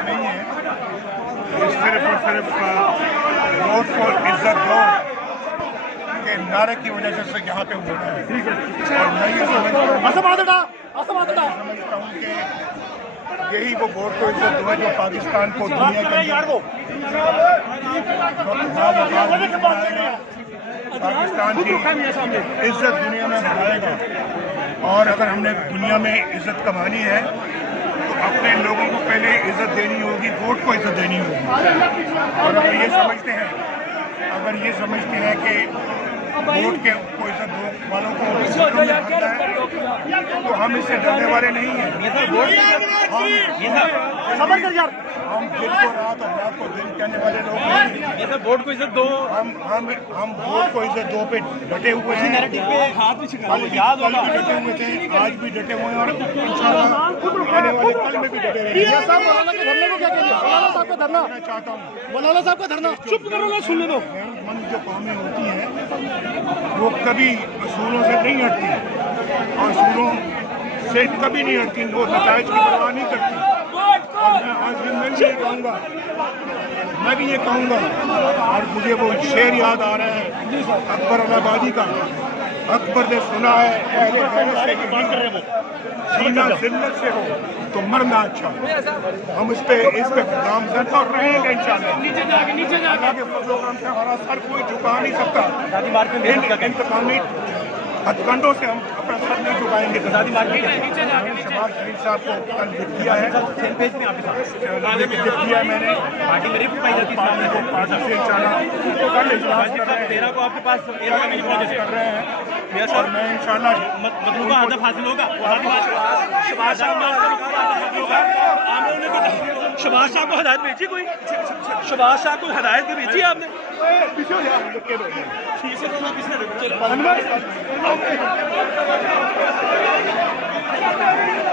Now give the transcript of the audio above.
नहीं है, सिर्फ और सिर्फ वोट को इज्जत दो के नारे की वजह से यहाँ पे हो रहा है। और मैं ये समझता हूँ कि यही वो वोट को इज्जत दो जो पाकिस्तान को दुनिया के पाकिस्तान की इज्जत दुनिया में बढ़ाएगा। और अगर हमने दुनिया में इज्जत कमानी है तो अपने लोगों को पहले इज्जत देनी होगी, वोट को इज्जत देनी होगी। और अगर ये समझते हैं कि वोट के को इज्जत दो वालों को वोटों में भरना है तो हम इससे डरने वाले नहीं हैं। हम दिल को रात और रात को दिन कहने वाले लोग नहीं। वोट को इज्जत दो, हम वोट को इज्जत दो पे डटे हुए हैं। डटे हुए थे, आज भी डटे हुए हैं और इंशाल्लाह आने वाले कल में भी डटे रहेंगे। मैं चाहता हूँ मौलाना साहब का धरना चुप करो ना, सुनने दो। मन जो कौमें होती हैं वो कभी असूलों से नहीं हटती और असूलों से कभी नहीं हटती, वो नताइज की परवाह नहीं करती। और मैं आज भी मैं भी ये कहूँगा और मुझे वो शेर याद आ रहा है अकबर अलाहाबादी का। अकबर ने सुना है सीना जिल्लत से हो तो मरना अच्छा। हम इस पे नामजद और रहेंगे इंशाल्लाह। अल्लाह के फजल और करम से हमारा सर कोई झुका नहीं सकता। इंतकामी हथकंडों से हम अपना सर नहीं झुकाएंगे। शहबाज शरीफ साहब को कल लिख दिया है, लिख दिया है मैंने। पार्टी में रिफ्ट पाई जाती है, पार्टी से इंशाल्लाह कल इजलास कर रहे हैं, 13 को आपके पास कर रहे हैं। और मैं इंशाल्लाह मतलूबा हदफ हासिल होगा। शहबाज साहब को हदायत भेजी कोई? शहबाज साहब को हदायत भेजी आपने?